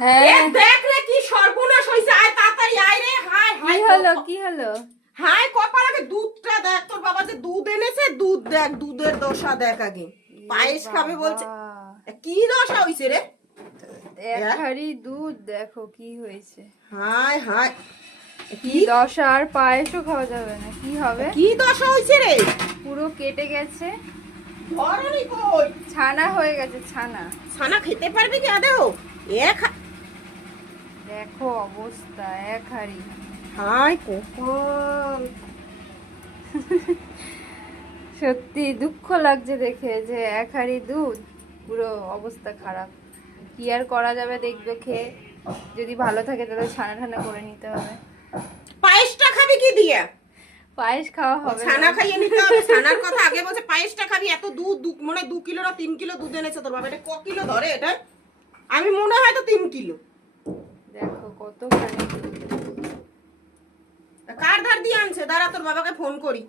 হ্যাঁ দেখ রে কি সর্বনাশ হইছে, আয় তাড়াতাড়ি আয় রে। হায় কি হায় হলো কি হলো? হায় কপাল, আগে দুধটা দেখ, তোর বাবা যে দুধ এনেছে, দুধ দেখ, দুধের দশা দেখ আগে। পায়েস খাবে বলছে, কি দশা হইছে রে? এক হাঁড়ি দুধ দেখো কি হয়েছে। হায় হায়, কি দশা, আর পায়েসও খাওয়া যাবে না, কি হবে? কি দশা হইছে রে? পুরো কেটে গেছে, ধরনি কই, ছানা হয়ে গেছে, ছানা। ছানা খেতে পারবি কি আদেও? এক দেখো অবস্থা, এক হাঁড়ি। হায় কপাল। সত্যি দুঃখ লাগছে দেখে যে এক হাঁড়ি দুধ, পুরো অবস্থা খারাপ। কি আর করা যাবে, দেখবে খেয়ে যদি ভালো থাকে তাহলে ছানা ঠানা করে নিতে হবে। পায়েসটা খাবি কি দিয়ে? পায়েস খাওয়া হবে না। ছানা খাইয়ে নিতে হবে। ছানার কথা আগে বলছে পায়েসটা খাবি। এত দুধ, মনে 2 কিলো না 3 কিলো দুধ এনেছে তোর বাবা। এটা ক কিলো ধরে এটা? আমি মনে হয় তো 3 কিলো। দেখো কত খানি। কার ধার দিয়ে আনছে? দাঁড়া তোর বাবাকে ফোন করি।